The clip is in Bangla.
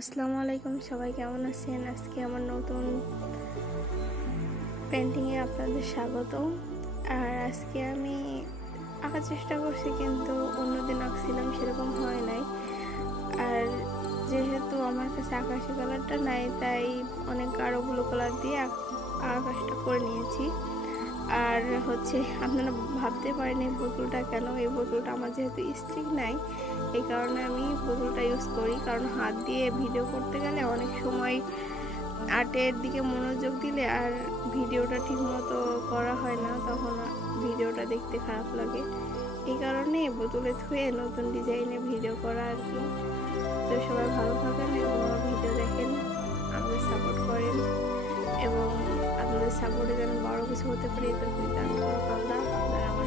আসসালামু আলাইকুম, সবাই কেমন আছেন? আজকে আমার নতুন পেন্টিংয়ে আপনাদের স্বাগত। আর আজকে আমি আঁকার চেষ্টা করছি, কিন্তু অন্যদিন আঁকছিলাম সেরকম হয় নাই। আর যেহেতু আমার কাছে আকাশি কালারটা নাই, তাই অনেক গাঢ় ব্লু কালার দিয়ে আকাশটা করে নিয়েছি। আর আপনারা ভাবতে পারেন এই বোতলটা কেন। এই বোতলটা আমার যেহেতু স্টিক নাই, এই কারণে আমি বোতলটা ইউজ করি। কারণ হাত দিয়ে ভিডিও করতে গেলে অনেক সময় আর্টের দিকে মনোযোগ দিলে আর ভিডিওটা ঠিক মতো করা হয় না, তখন ভিডিওটা দেখতে খারাপ লাগে। এই কারণে বোতলে ধুয়ে নতুন ডিজাইনে ভিডিও করা আর কি। তো সবাই ভালো থাকেন এবং আমার ভিডিও দেখেন, আমাকে সাপোর্ট করেন এবং আপনাদের সাপোর্টে যেন বড় কিছু হতে পারে, তো দান করো আল্লাহ। আপনারা আমার